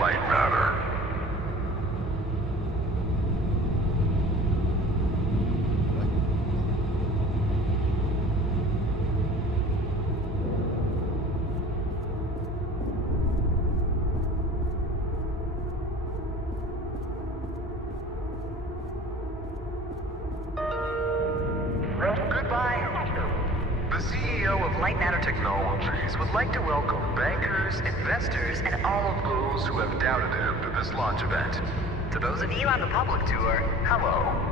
LightMatter. The CEO of LightMatter Technologies would like to welcome bankers, investors, and all of those who have doubted him to this launch event. To those of you on the public tour, hello.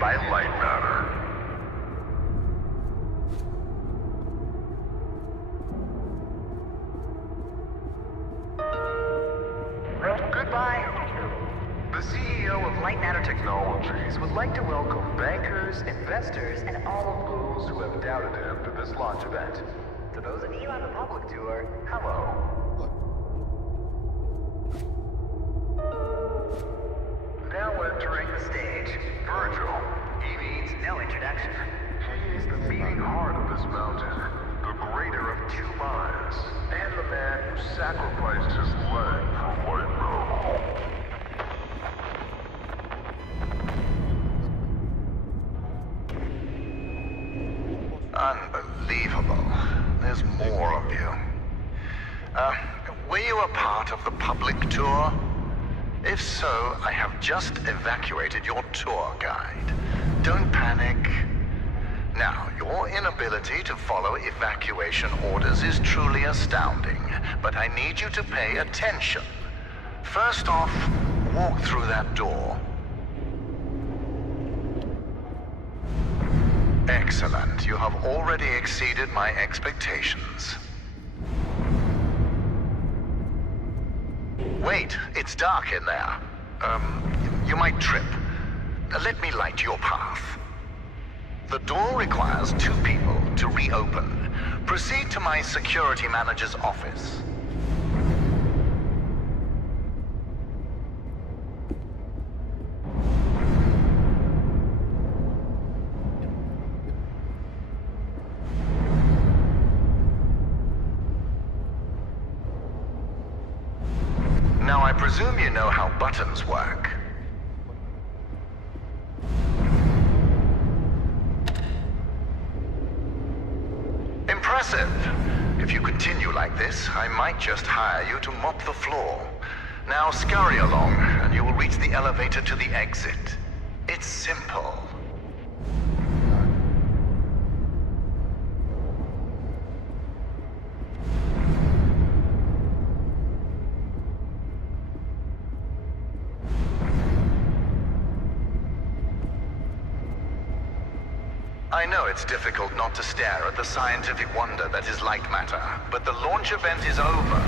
By LightMatter. Goodbye. The CEO of LightMatter Technologies would like to welcome bankers, investors, and all of those who have doubted him to this launch event. To those of you on the public tour, hello. Now entering the stage, Virgil. He needs no introduction. He is the beating heart of this mountain, the greater of two minds, and the man who sacrificed his leg for white metal. Unbelievable. There's more of you. Were you a part of the public tour? If so, I have just evacuated your tour guide. Don't panic. Now, your inability to follow evacuation orders is truly astounding, but I need you to pay attention. First off, walk through that door. Excellent. You have already exceeded my expectations. Wait, it's dark in there. You might trip. Let me light your path. The door requires 2 people to reopen. Proceed to my security manager's office. Now, I presume you know how buttons work. Impressive. If you continue like this, I might just hire you to mop the floor. Now scurry along, and you will reach the elevator to the exit. It's simple. I know it's difficult not to stare at the scientific wonder that is LightMatter, but the launch event is over.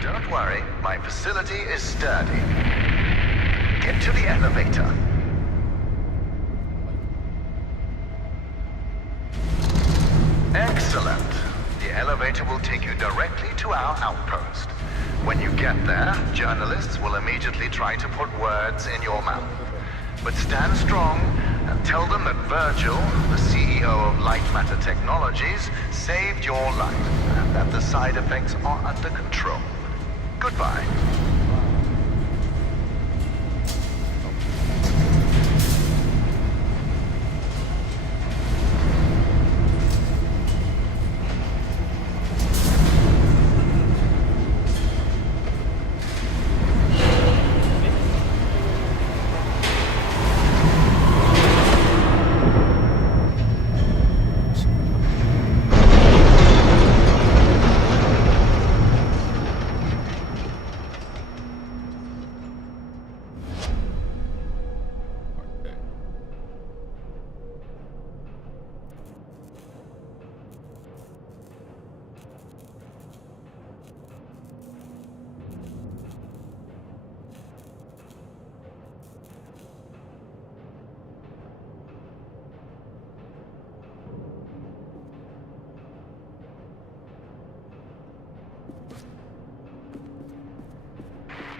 Don't worry, my facility is sturdy. Get to the elevator. Excellent. The elevator will take you directly to our outpost. When you get there, journalists will immediately try to put words in your mouth. But stand strong and tell them that Virgil, the CEO of LightMatter Technologies, saved your life and that the side effects are under control. Goodbye.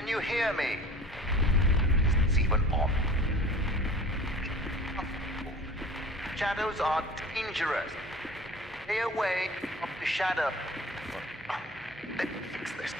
Can you hear me? It's even on. Shadows are dangerous. Stay away from the shadow. Let me fix this.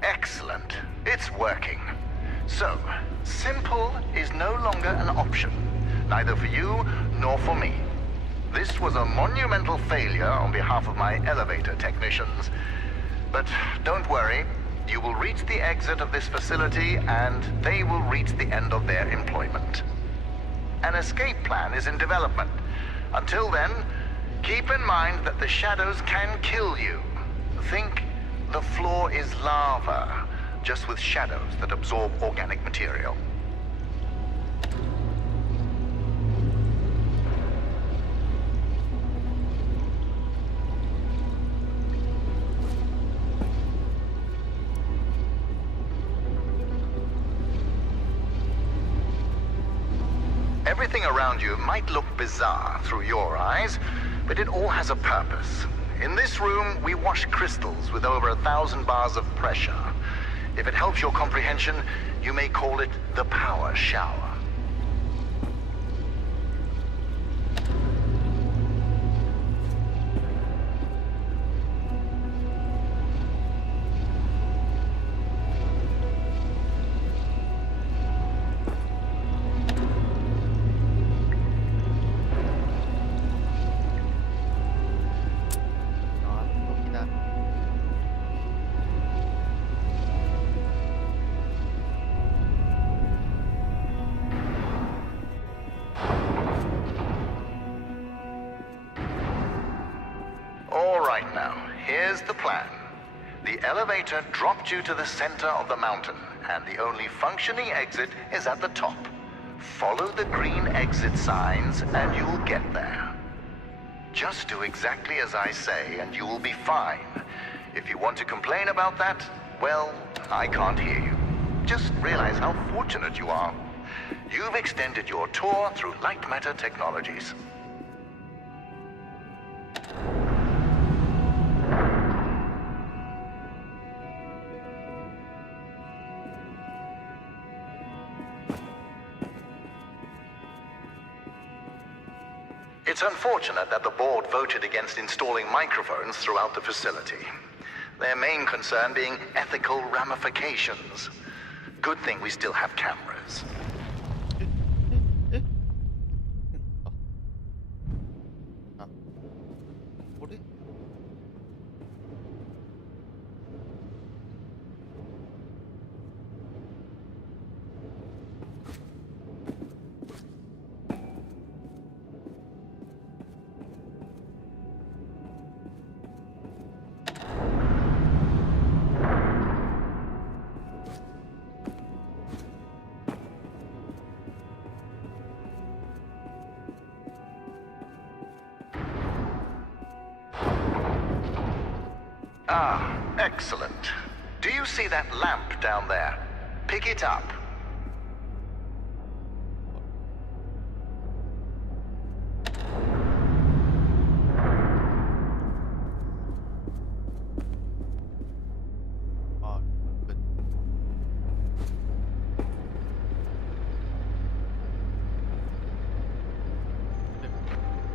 Excellent. It's working. So, simple is no longer an option, neither for you nor for me. This was a monumental failure on behalf of my elevator technicians. But don't worry, you will reach the exit of this facility and they will reach the end of their employment. An escape plan is in development. Until then, keep in mind that the shadows can kill you. Think the floor is lava, just with shadows that absorb organic material. Everything around you might look bizarre through your eyes, but it all has a purpose. In this room, we wash crystals with over 1,000 bars of pressure. If it helps your comprehension, you may call it the power shower. Here's the plan. The elevator dropped you to the center of the mountain, and the only functioning exit is at the top. Follow the green exit signs, and you'll get there. Just do exactly as I say, and you will be fine. If you want to complain about that, well, I can't hear you. Just realize how fortunate you are. You've extended your tour through LightMatter technologies. It's unfortunate that the board voted against installing microphones throughout the facility. Their main concern being ethical ramifications. Good thing we still have cameras. Ah, excellent. Do you see that lamp down there? Pick it up.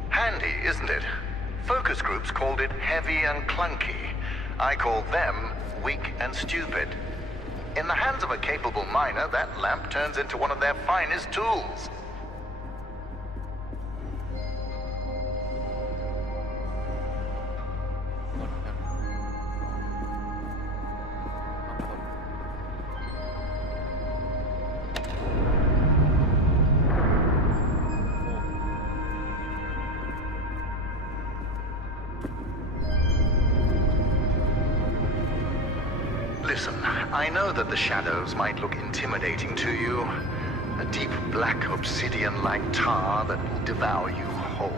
Handy, isn't it? Focus groups called it heavy and clunky. I call them weak and stupid. In the hands of a capable miner, that lamp turns into one of their finest tools. Listen, I know that the shadows might look intimidating to you. A deep black obsidian-like tar that will devour you whole.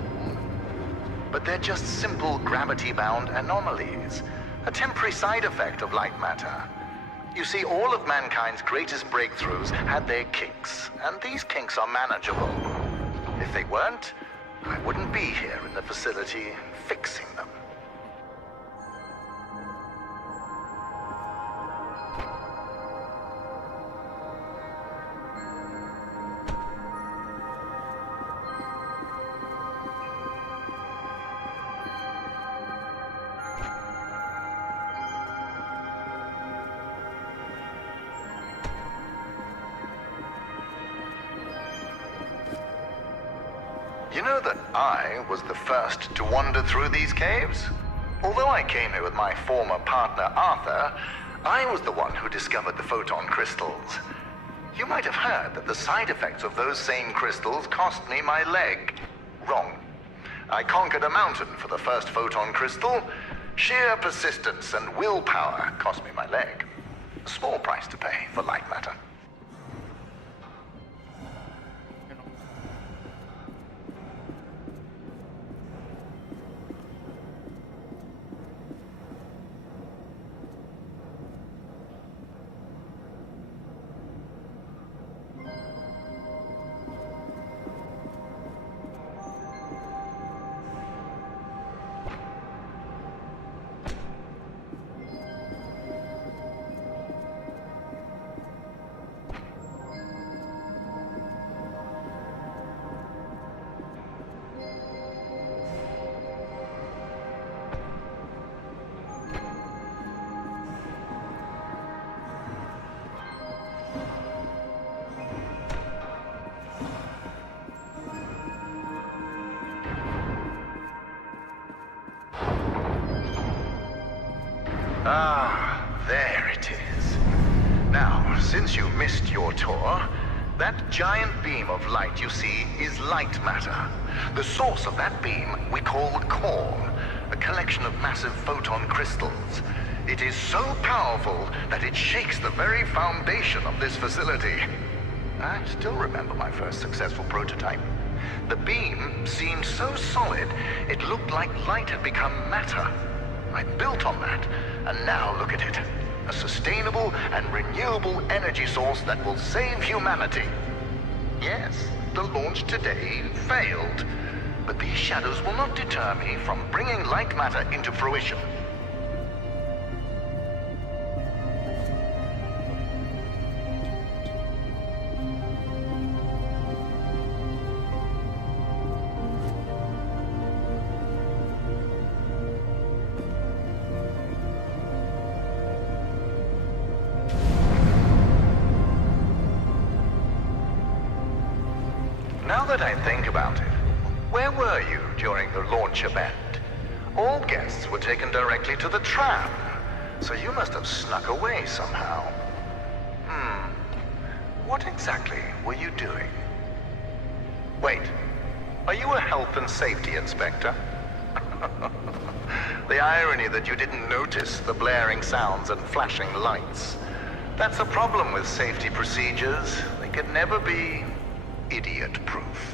But they're just simple gravity-bound anomalies. A temporary side effect of light matter. You see, all of mankind's greatest breakthroughs had their kinks, and these kinks are manageable. If they weren't, I wouldn't be here in the facility fixing them. You know that I was the first to wander through these caves? Although I came here with my former partner, Arthur, I was the one who discovered the photon crystals. You might have heard that the side effects of those same crystals cost me my leg. Wrong. I conquered a mountain for the first photon crystal. Sheer persistence and willpower cost me my leg. A small price to pay for light matter. Ah, there it is. Now, since you missed your tour, that giant beam of light you see is light matter. The source of that beam we call the core, a collection of massive photon crystals. It is so powerful that it shakes the very foundation of this facility. I still remember my first successful prototype. The beam seemed so solid, it looked like light had become matter. I built on that, and now look at it. A sustainable and renewable energy source that will save humanity. Yes, the launch today failed, but these shadows will not deter me from bringing light matter into fruition. Now that I think about it, where were you during the launch event? All guests were taken directly to the tram, so you must have snuck away somehow. What exactly were you doing? Wait, are you a health and safety inspector? The irony that you didn't notice the blaring sounds and flashing lights. That's a problem with safety procedures. They can never be idiot-proof.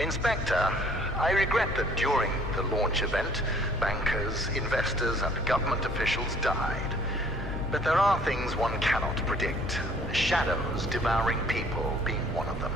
Inspector, I regret that during the launch event, bankers, investors, and government officials died. But there are things one cannot predict. Shadows devouring people being one of them.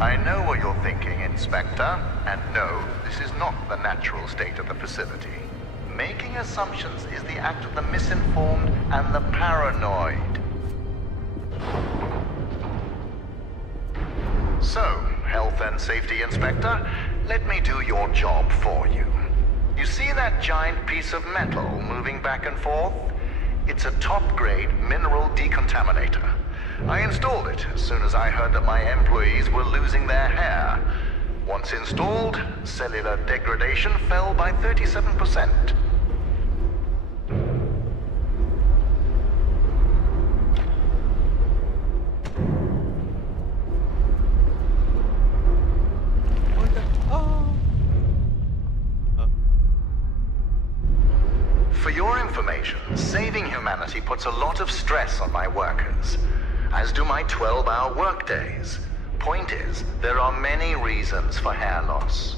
I know what you're thinking, Inspector, and no, this is not the natural state of the facility. Making assumptions is the act of the misinformed and the paranoid. So, Health and Safety Inspector, let me do your job for you. You see that giant piece of metal moving back and forth? It's a top-grade mineral decontaminator. I installed it as soon as I heard that my employees were losing their hair. Once installed, cellular degradation fell by 37%. For your information, saving humanity puts a lot of stress on my workers, as do my 12-hour workdays. Point is, there are many reasons for hair loss.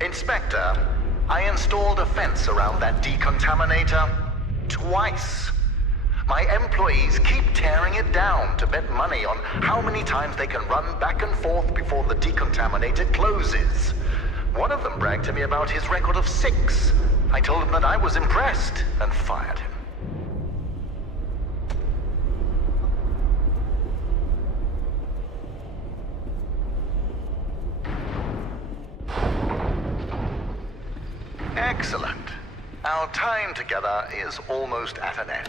Inspector, I installed a fence around that decontaminator twice. My employees keep tearing it down to bet money on how many times they can run back and forth before the decontaminator closes. One of them bragged to me about his record of 6. I told him that I was impressed and fired him. Excellent. Our time together is almost at an end.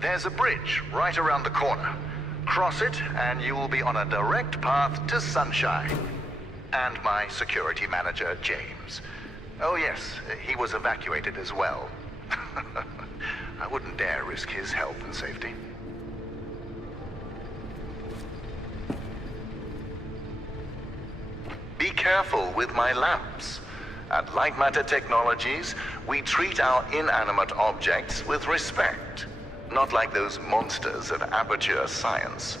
There's a bridge right around the corner. Cross it, and you will be on a direct path to sunshine. And my security manager, James. Oh yes, he was evacuated as well. I wouldn't dare risk his health and safety. Be careful with my lamps. At LightMatter Technologies, we treat our inanimate objects with respect. Not like those monsters of aperture science.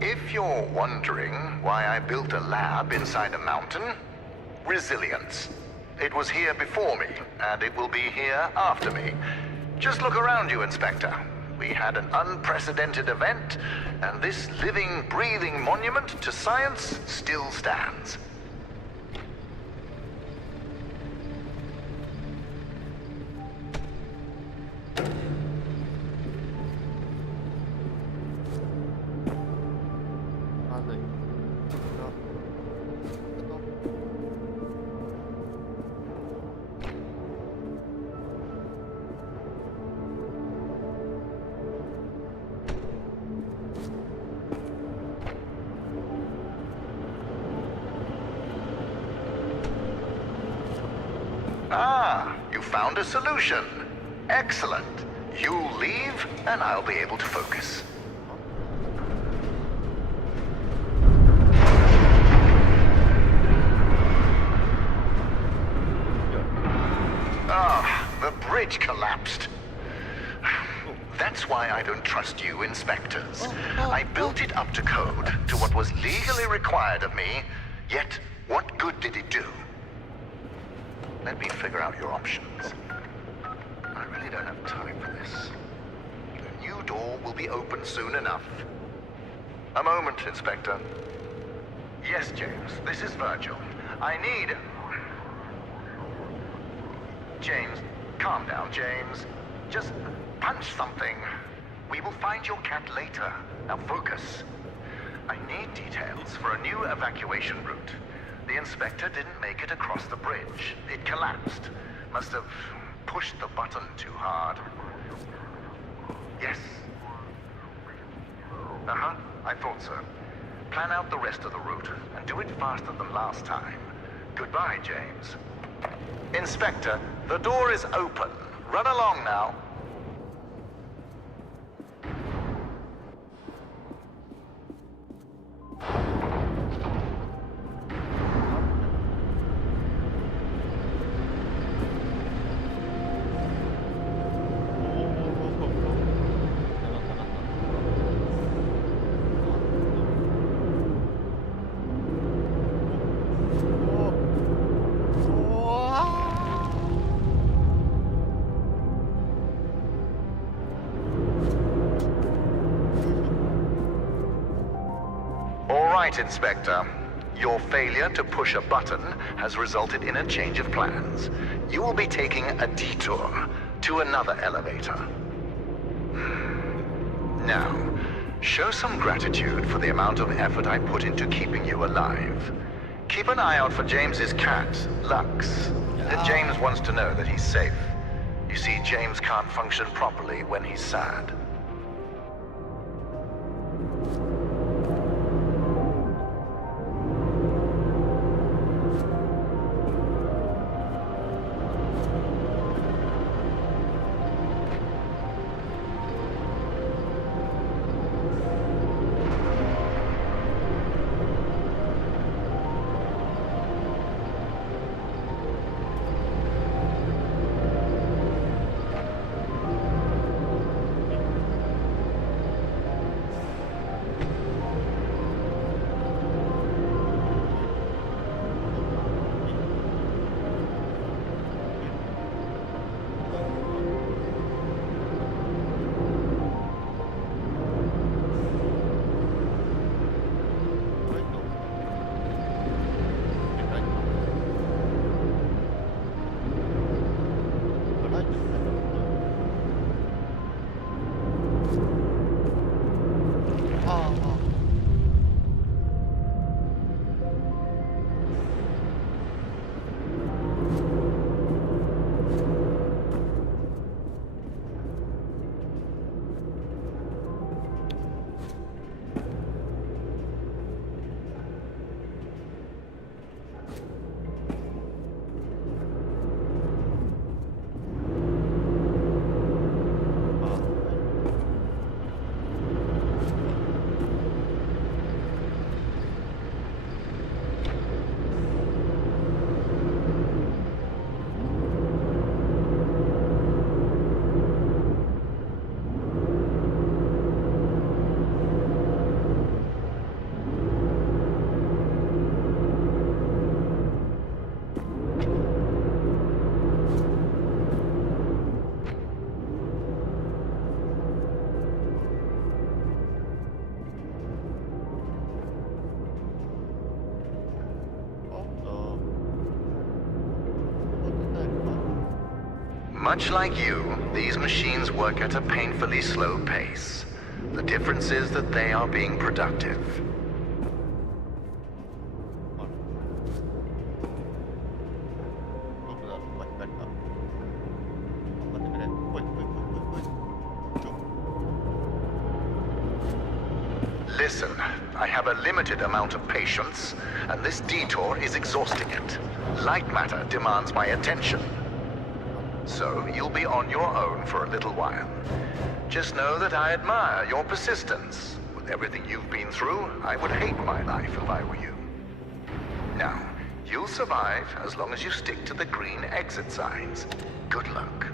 If you're wondering why I built a lab inside a mountain, resilience. It was here before me, and it will be here after me. Just look around you, Inspector. We had an unprecedented event, and this living, breathing monument to science still stands. Ah, you found a solution. Excellent. You leave, and I'll be able to focus. Ah, the bridge collapsed. That's why I don't trust you, inspectors. I built it up to code, to what was legally required of me, yet what good did it do? Let me figure out your options. I really don't have time for this. The new door will be open soon enough. A moment, Inspector. Yes, James, this is Virgil. I need... James, calm down, James. Just punch something. We will find your cat later. Now focus. I need details for a new evacuation route. The inspector didn't make it across the bridge. It collapsed. Must have pushed the button too hard. Yes. Uh-huh, I thought so. Plan out the rest of the route, and do it faster than last time. Goodbye, James. Inspector, the door is open. Run along now. Right, Inspector. Your failure to push a button has resulted in a change of plans. You will be taking a detour to another elevator. Now, show some gratitude for the amount of effort I put into keeping you alive. Keep an eye out for James's cat, Lux. James wants to know that he's safe. You see, James can't function properly when he's sad. Much like you, these machines work at a painfully slow pace. The difference is that they are being productive. Listen, I have a limited amount of patience, and this detour is exhausting it. LightMatter demands my attention. So you'll be on your own for a little while. Just know that I admire your persistence. With everything you've been through, I would hate my life if I were you. Now, you'll survive as long as you stick to the green exit signs. Good luck.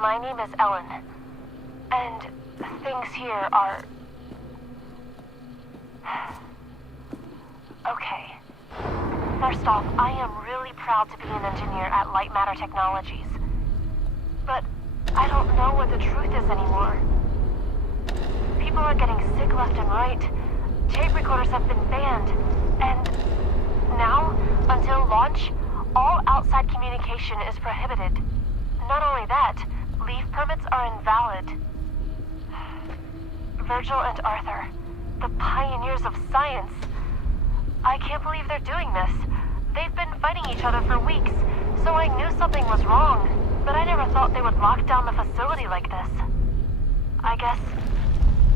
My name is Ellen, and things here are... Okay. First off, I am really proud to be an engineer at LightMatter Technologies. But I don't know what the truth is anymore. People are getting sick left and right. Tape recorders have been banned. And now, until launch, all outside communication is prohibited. Not only that, Leave permits are invalid. Virgil and Arthur, the pioneers of science. I can't believe they're doing this. They've been fighting each other for weeks, so I knew something was wrong, but I never thought they would lock down the facility like this. I guess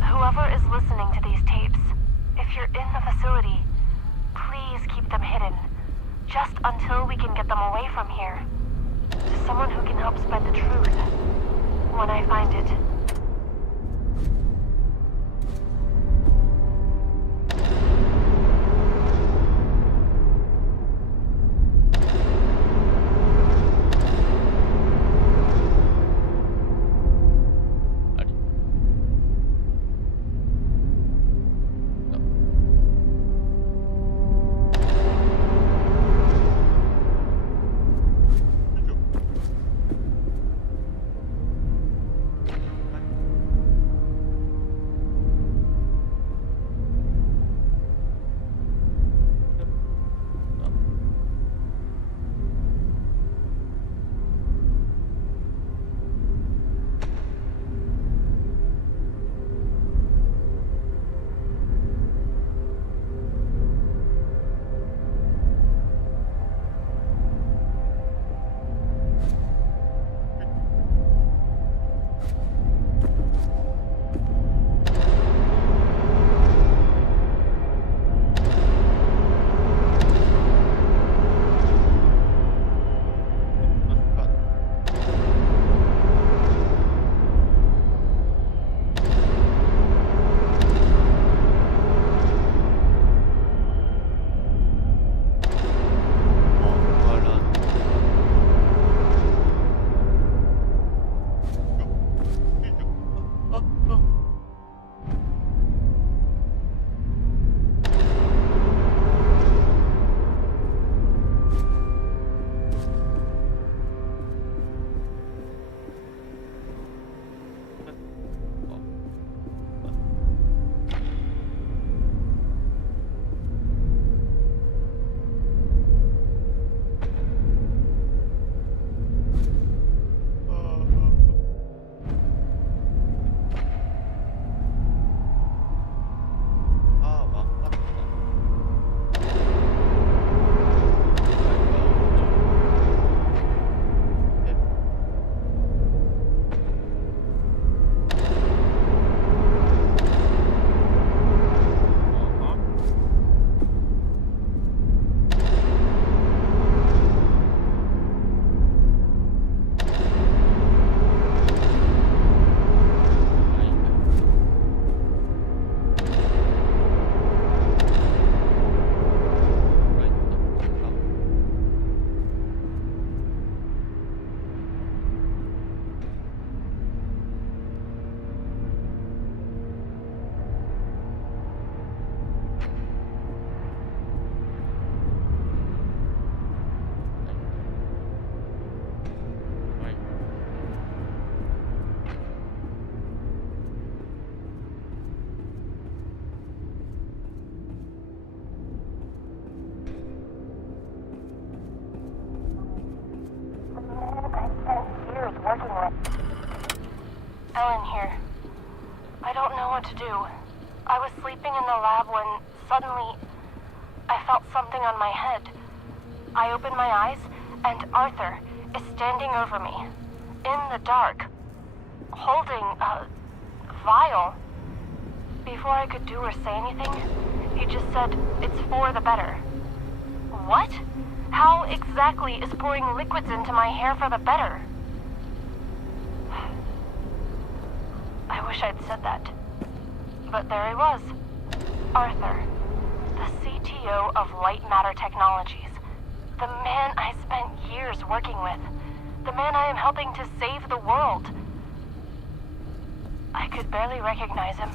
whoever is listening to these tapes, if you're in the facility, please keep them hidden, just until we can get them away from here. To someone who can help spread the truth, when I find it. Ellen here. I don't know what to do. I was sleeping in the lab when suddenly I felt something on my head. I opened my eyes and Arthur is standing over me, in the dark, holding a vial. Before I could do or say anything, he just said, "It's for the better." What? How exactly is pouring liquids into my hair for the better? I wish I'd said that. But there he was. Arthur, the CTO of LightMatter Technologies. The man I spent years working with. The man I am helping to save the world. I could barely recognize him.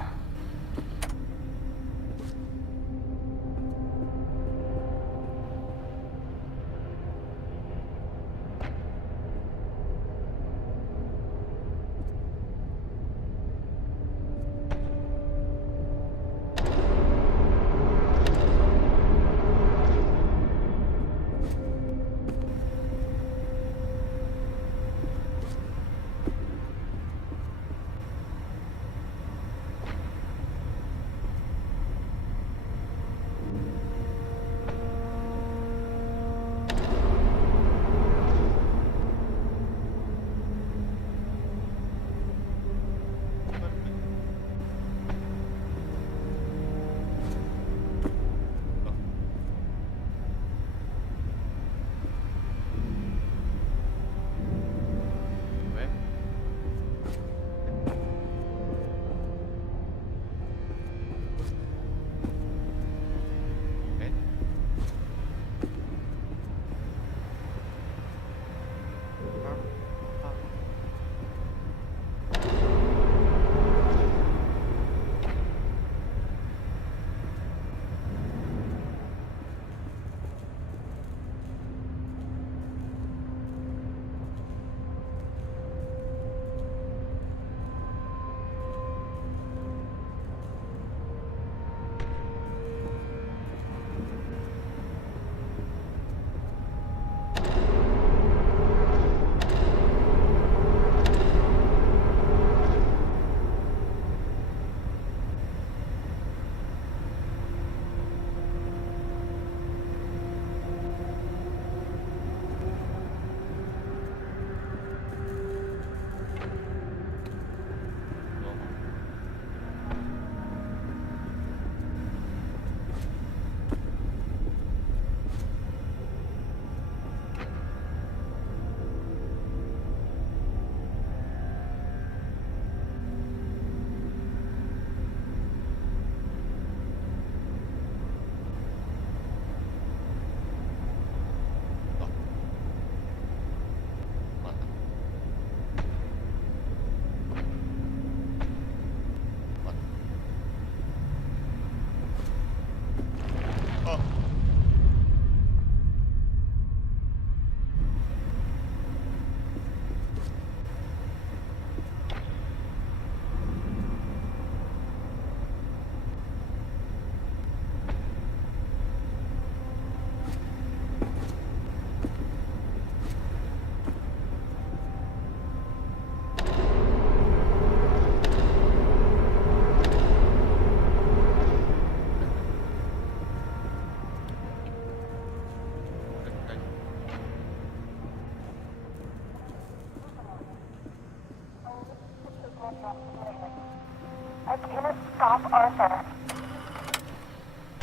Arthur.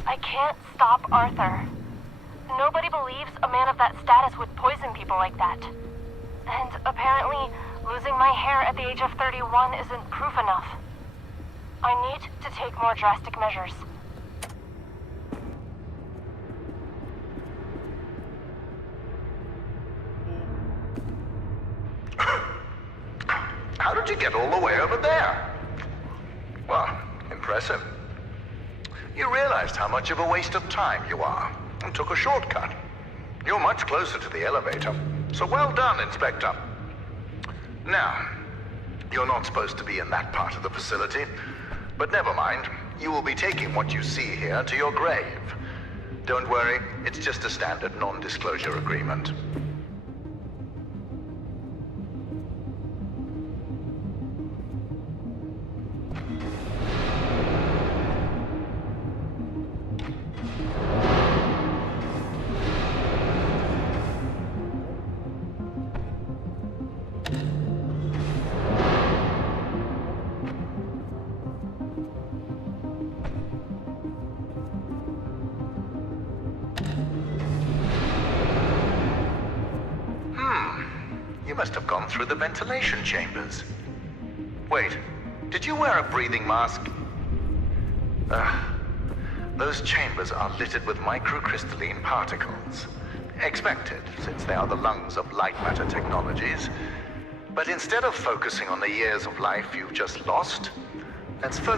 I can't stop Arthur. Nobody believes a man of that status would poison people like that. And apparently, losing my hair at the age of 31 isn't proof enough. I need to take more drastic measures. How did you get all the way over there? Well, impressive. You realized how much of a waste of time you are, and took a shortcut. You're much closer to the elevator, so well done, Inspector. Now, you're not supposed to be in that part of the facility, but never mind. You will be taking what you see here to your grave. Don't worry, it's just a standard non-disclosure agreement. You must have gone through the ventilation chambers. Wait, did you wear a breathing mask? Those chambers are littered with microcrystalline particles. Expected, since they are the lungs of LightMatter technologies. But instead of focusing on the years of life you've just lost, let's focus